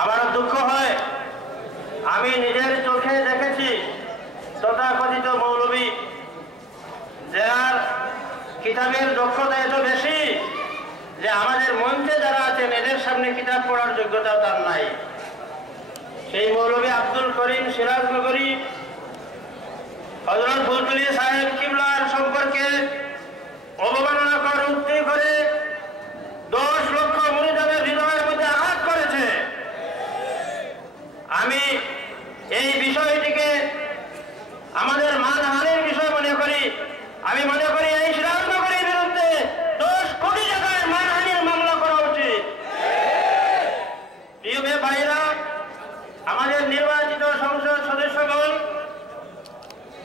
আমার দুঃখ হয়, আমি নিজের চোখে দেখেছি তথাকথিত মৌলবী যার কিতাবের দক্ষতা এত বেশি যে আমাদের মঞ্চে যারা আছেন এদের সামনে কিতাব পড়ার যোগ্যতাও তার নাই। সেই মৌলবী আব্দুল করিম সিরাজনগরী হযরত ফুলতলী সাহেব কিবলার সম্পর্কে অবমাননাকর উক্তি করে 10 লক্ষ মুরিদের হৃদয়ের মধ্যে আঘাত করেছে। আমি এই বিষয়টিকে আমাদের মানহানির বিষয় মনে করি। আমি মনে করি এই সিরাজনগরীর বিরুদ্ধে 10 কোটি টাকার মানহানির মামলা করা উচিত। প্রিয় ভাইরা, আমাদের নির্বাচিত সংসদ সদস্যগণ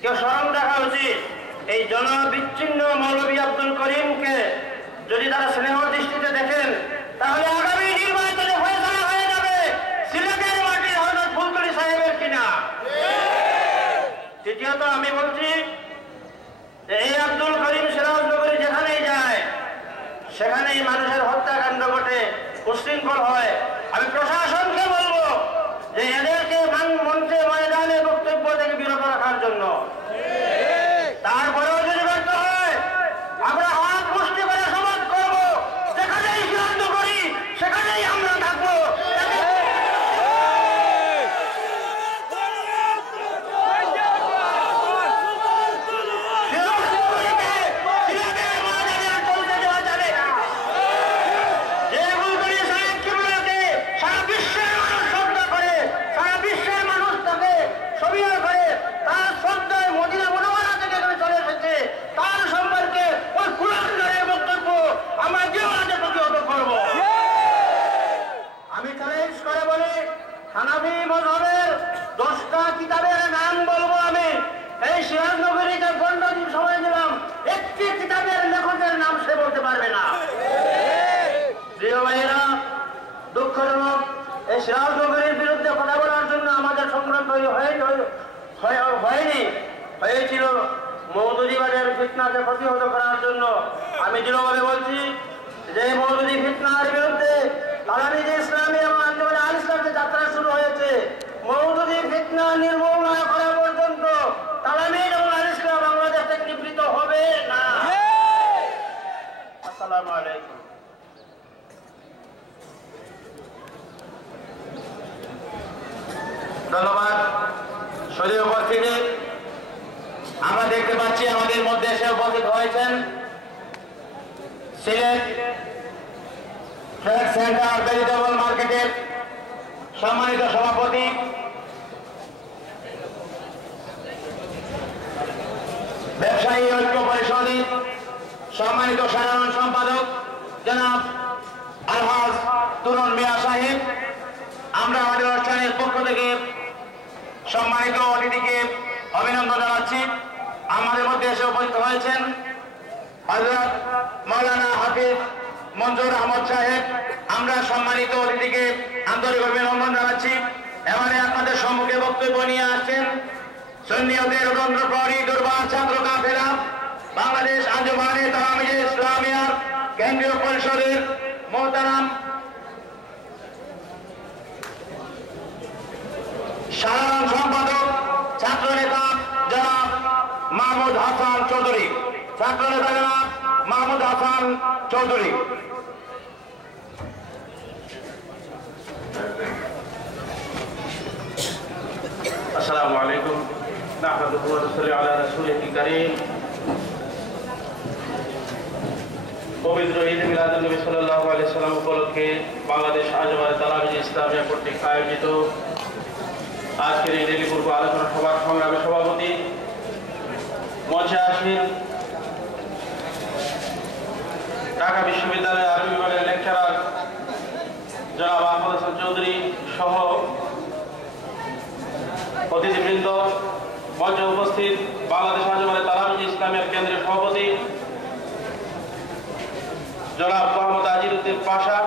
কেউ স্মরণ রাখা উচিত, এই জনবিচ্ছিন্ন মৌলভী আব্দুল করিমকে যদি তারা স্নেহ দৃষ্টিতে দেখেন তাহলে আগামী নির্বাচনে ফয়সালা হয়ে যাবে সিলেটের মাটির হযরত ফুলতলী সাহেবের কিনা। তৃতীয়ত আমি বলছি যে এই আব্দুল করিম সিরাজনগরী যেখানেই যায় সেখানেই মানুষের হত্যাকাণ্ড ঘটে, উশৃঙ্খল হয়। আমি প্রশাসনকে বলবো যে এদেরকে মঞ্চে ময়দানে বক্তব্য থেকে বিরত রাখার জন্য। তারপরেও যদি ব্যর্থ হয় আমরা হাত মুষ্টি করে সমাজ করবো, যেখানেই সিদ্ধান্ত করি সেখানেই আমরা থাকবো। হানাফি মযহবের 10টা কিতাবের নাম বলবো আমি। এই সিরাজনগরীতে 15 দিন সময় দিলাম, একটি কিতাবের লেখকের নাম সে বলতে পারবে না। প্রিয় ভাইয়েরা, দুঃখজনক এই সিরাজনগরীর বিরুদ্ধে কথা বলার জন্য আমাদের সংগ্রাম তৈরি হয়নি, হয়েছিল মওদুদিবাদের ফিতনাকে প্রতিহত করার জন্য। আমি দৃঢ়ভাবে বলছি যে মওদুদি ফিতনার বিরুদ্ধে তালামিজে ইসলামী এবং আঞ্জুমানে আল ইসলামের যাত্রা শুরু হয়েছে। মওদুদি ফিতনা নির্মূল না করা পর্যন্ত তালামিজ এবং আল ইসলাম বাংলাদেশ থেকে নিবৃত হবে না। আসসালামু আলাইকুম। ধন্যবাদ। শরীর উপস্থিতি আমরা দেখতে পাচ্ছি আমাদের মধ্যে এসে উপস্থিত হয়েছেন সিলেট ট্রেড সেন্টার ভেজিটেবল মার্কেটের সম্মানিত সভাপতি ব্যবসায়ী ঐক্য পরিষদের সম্মানিত সাধারণ সম্পাদক জনাব আলহাজ তুরুন মিয়া সাহেব। আমরা আমাদের অনুষ্ঠানের পক্ষ থেকে সম্মানিত অতিথিকে অভিনন্দন জানাচ্ছি। আমাদের মধ্যে এসে উপস্থিত হয়েছেন হযরত মাওলানা হাফিজ মঞ্জুর আহমদ সাহেব। আমরা সম্মানিত অতিথিকে আন্তরিক অভিনন্দন জানাচ্ছি। এবারে আপনাদের সম্মুখে বক্তব্য নিয়ে আসছেন সুন্নিয়তের রবীন্দ্র প্রহরী দুর্বার ছাত্র কাফেলা বাংলাদেশ আঞ্জুমানে তালামিজে ইসলামিয়ার কেন্দ্রীয় পরিষদের মোহতারাম সাধারণ সম্পাদক ছাত্র নেতা জনাব মাহমুদ হাসান চৌধুরী। ছাত্র নেতা জনাব মাহমুদ হাসান চৌধুরী। আসসালামু আলাইকুম। নাহমাদুহু ওয়া নুসাল্লি আলা রাসূলিল কারীম। পবিত্র ঈদ মিলাদুন নবী সাল্লাল্লাহু আলাইহি ওয়াসাল্লাম উপলক্ষে বাংলাদেশ আঞ্জুমানে তালামিজে ইসলামিয়া কর্তৃক আয়োজিত আজকের এই রেলি পূর্ব আলোচনা সভার সংগ্রামী সভাপতি মঞ্চে আসীন ঢাকা বিশ্ববিদ্যালয়ের আরবি বিভাগের লেকচারার জনাব আহমদ হাসান চৌধুরী সহ অতিথিবৃন্দ, মঞ্চে উপস্থিত বাংলাদেশ আঞ্জুমানে তালামিজে ইসলামিয়ার কেন্দ্রীয় সভাপতি জনাব মোহাম্মদ আজিজউদ্দিন পাশা,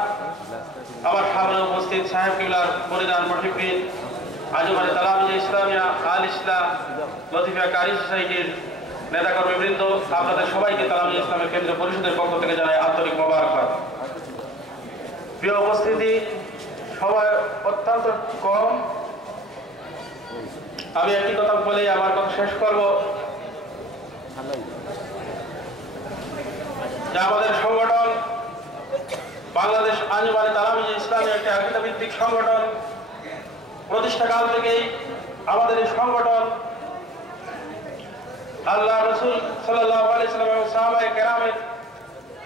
আমার সামনে উপস্থিত সাহেব কিবলার পরিধান মুহিব্বিন আঞ্জুমানে তালামিজে ইসলামিয়া আল ইসলাম লতিফিয়া কারি সোসাইটির নেতাকর্মীবৃন্দ, আপনাদের সবাইকে তালামিজে ইসলামের কেন্দ্রীয় পরিষদের পক্ষ থেকে জানাই আন্তরিক মোবারকবাদ। প্রিয় উপস্থিতি, সবাই অত্যন্ত কম। আমি একটি কথা বলে আমার কথা শেষ করব যে আমাদের সংগঠন বাংলাদেশ আঞ্জুমানে তালামিজে ইসলামী একটি আকীদা ভিত্তিক সংগঠন। প্রতিষ্ঠাকাল থেকেই আমাদের এই সংগঠন আল্লাহ রাসূল সাল্লাল্লাহু আলাইহি ওয়াসাল্লাম এবং সাহাবায়ে কেরামের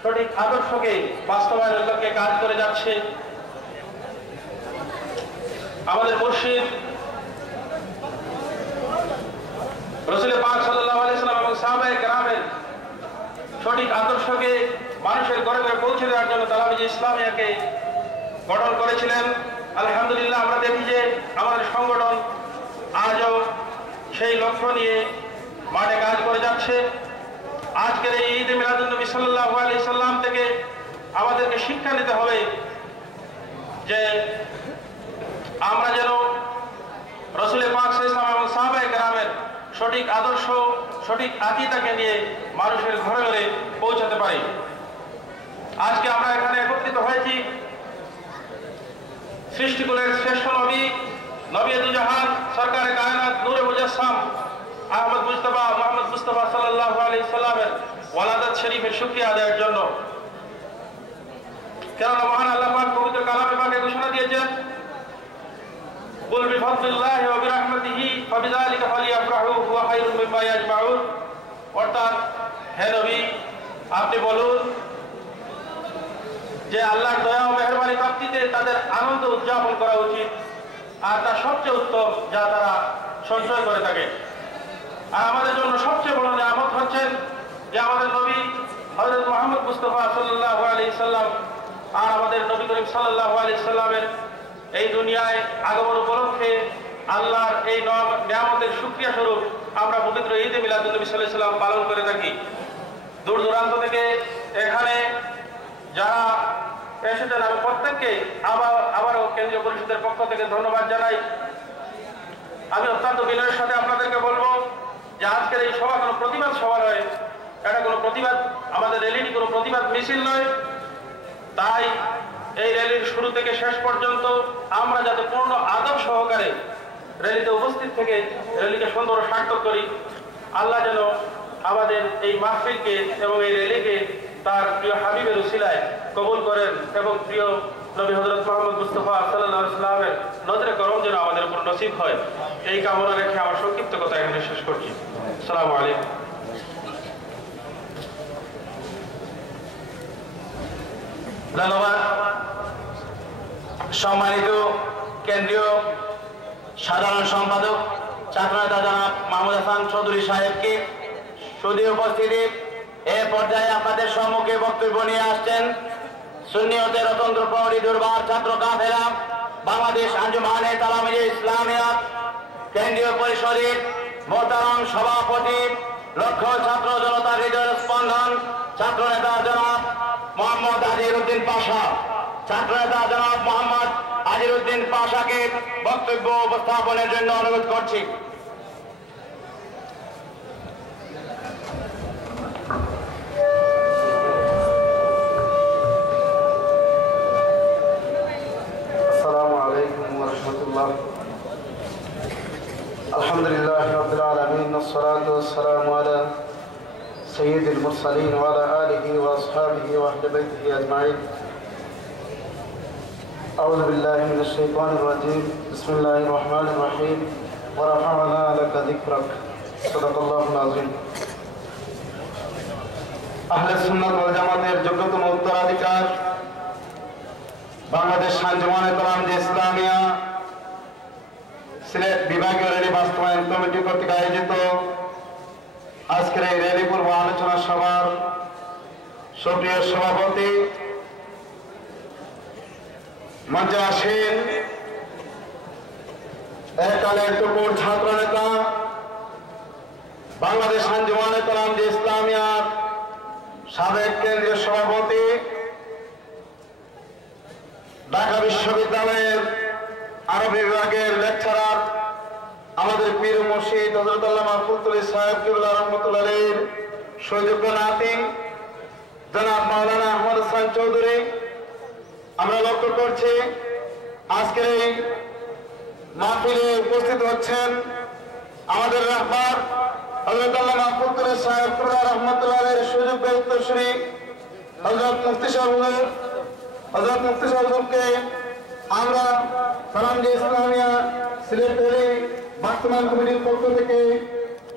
সঠিক আদর্শকে বাস্তবায়নের লক্ষ্যে কাজ করে যাচ্ছে। আমাদের মুর্শিদ রাসূল পাক সাল্লাল্লাহু আলাইহি ওয়াসাল্লাম এবং সাহাবায়ে কেরামের সঠিক আদর্শকে মানুষের ঘরে ঘরে পৌঁছে দেওয়ার জন্য তালামিজে ইসলামিয়াকে গঠন করেছিলেন। আলহামদুলিল্লাহ আমরা দেখি যে আমাদের সংগঠন আজও সেই লক্ষ্য নিয়ে মাঠে কাজ করে যাচ্ছে। আজকের এই ঈদে মিলাদুন নবী সাল্লাল্লাহু আলাইহি সাল্লাম থেকে আমাদেরকে শিক্ষা নিতে হবে যে আমরা যেন রাসূল পাক সাল্লাল্লাহু আলাইহি ওয়াসাল্লাম এবং সাহাবায়ে কেরামের সঠিক আদর্শ সঠিক আকীদাকে নিয়ে মানুষের ঘরে ঘরে পৌঁছাতে পারি। আজকে আমরা এখানে একত্রিত হয়েছি সৃষ্টিকুলের শ্রেষ্ঠ নবী নবী দুজাহান সরকারে কায়নাত নূরে মুজাসসাম আহমদ মুস্তাফা মুহাম্মদ মুস্তাফা সাল্লাল্লাহু আলাইহি সাল্লামের ওয়ালাদাত শরীফের শুকরিয়া আদায়ের জন্য। কেননা মহান আল্লাহ পাক পবিত্র কালামে পাকে ঘোষণা দিয়েছেন কুল বিফাদলিল্লাহি ওয়া বিরহমাতিহি ফাবিযালিকা ফালিয়াফরাহু হুয়া খায়রুম মিম্মা ইয়াজমাউন। অর্থাৎ হে নবী আপনি বলুন যে আল্লাহর দয়া ও মেহেরবানি প্রাপ্তিতে তাদের আনন্দ উদযাপন করা উচিত, আর তা সবচেয়ে উত্তম যা তারা সঞ্চয় করে থাকে। আর আমাদের জন্য সবচেয়ে বড় নিয়ামত হচ্ছেন যে আমাদের নবী হযরত মুহাম্মদ মুস্তাফা সাল্লাল্লাহু আলাইহি সাল্লাম আর আমাদের নবী করিম সাল্লাল্লাহু আলাইহি সাল্লামের এই দুনিয়ায় আগমন উপলক্ষে আল্লাহর এই নিয়ামতের শুকরিয়া স্বরূপ আমরা পবিত্র ঈদে মিলাদুন নবী সাল্লাল্লাহু আলাইহি সাল্লাম পালন করে থাকি। দূর দূরান্ত থেকে এখানে যারা এসেছেন আমি প্রত্যেককে আবারও কেন্দ্রীয় পরিষদের পক্ষ থেকে ধন্যবাদ জানাই। আমি অত্যন্ত বিনয়ের সাথে আপনাদেরকে বলবো যে আজকের এই সভা কোনো প্রতিবাদ সভা নয়, এটা কোনো প্রতিবাদ আমাদের র্যালিটি কোনো প্রতিবাদ মিছিল নয়। তাই এই র্যালির শুরু থেকে শেষ পর্যন্ত আমরা যাতে পূর্ণ আদব সহকারে র্যালিতে উপস্থিত থেকে র্যালিকে সুন্দর ও সার্থক করি। আল্লাহ যেন আমাদের এই মাহফিলকে এবং এই র্যালিকে তার প্রিয় হাবিবের উসিলায় কবুল করেন এবং প্রিয় নবী হযরত মুহাম্মদ মুস্তাফা সাল্লাল্লাহু আলাইহি ওয়াসাল্লামের নজরে করম যেন আমাদের উপর নসিব হয়। এই কামনা রেখে আমার সংক্ষিপ্ত কথা এখানে শেষ করছি। আসসালামু আলাইকুম। ধন্যবাদ সম্মানিত কেন্দ্রীয় সাধারণ সম্পাদক ছাত্রনেতা জনাব মাহমুদ হাসান চৌধুরী সাহেবকে। সুধী উপস্থিতি, এ পর্যায়ে আপনাদের সম্মুখে বক্তব্য নিয়ে আসছেন সুন্নিয়তের অতন্ত্র প্রহরী দুর্বার ছাত্র কাফেলা বাংলাদেশ আঞ্জুমানে তালামিজে ইসলামিয়া কেন্দ্রীয় পরিষদের মোহতারাম সভাপতি লক্ষ ছাত্র জনতা হৃদয় স্পন্দন ছাত্রনেতা জনাব মোহাম্মদ আজিরউদ্দিন পাশা। ছাত্রনেতা জনাব মোহাম্মদ আজিরউদ্দিন পাশাকে বক্তব্য উপস্থাপনের জন্য অনুরোধ করছি। আলহামদুলিল্লাহ রাব্বিল আলামিন والصلاه والسلام على سيد المرسلين وعلى اله واصحابه واهل بيته اجمعين. اعوذ بالله من الشيطان الرجيم. بسم الله الرحمن الرحيم. ورفعنا لك ذكرك. صدق الله العظيم. আহলে সুন্নাত ওয়াল জামাতের যোগ্যতম উত্তরাধিকার বাংলাদেশ আঞ্জুমানে তালামিজে ইসলামিয়া সিলেট বিভাগীয় র্যালি বাস্তবায়ন কমিটি কর্তৃক আয়োজিত আজকের এই র্যালি পূর্ব আলোচনা সভার সক্রিয় সভাপতি মঞ্চে আসেন এককালের টুকুর ছাত্র নেতা বাংলাদেশ আঞ্জুমানে তালামিজে ইসলামিয়ার সাবেক কেন্দ্রীয় সভাপতি ঢাকা বিশ্ববিদ্যালয়ের আরবি বিভাগের লেকচারার আমাদের পীর মুর্শিদ হযরত আল্লামা ফুলতুলি সাহেব কিবলা রাহমাতুল্লাহ আলাইহির সুযোগ্য নাতি জনাব মাওলানা আহমদ হাসান চৌধুরী। আমরা লক্ষ্য করছি আজকের এই মাহফিলে উপস্থিত হচ্ছেন আমাদের রাহবার হযরত আল্লামা ফুলতুলি সাহেব কিবলা রাহমাতুল্লাহির সুযোগ্য উত্তরসূরি হযরত মুফতি সাহেব হুজুর। হযরত মুফতি সাহেব হুজুরকে আমরা সালামজি ইসলামিয়া সিলেট ভ্যালি বর্তমান কমিটির পক্ষ থেকে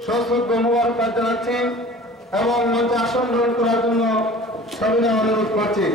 সশ্রদ্ধ মোবারকবাদ জানাচ্ছি এবং মঞ্চে আসন গ্রহণ করার জন্য সবিনয় অনুরোধ করছি।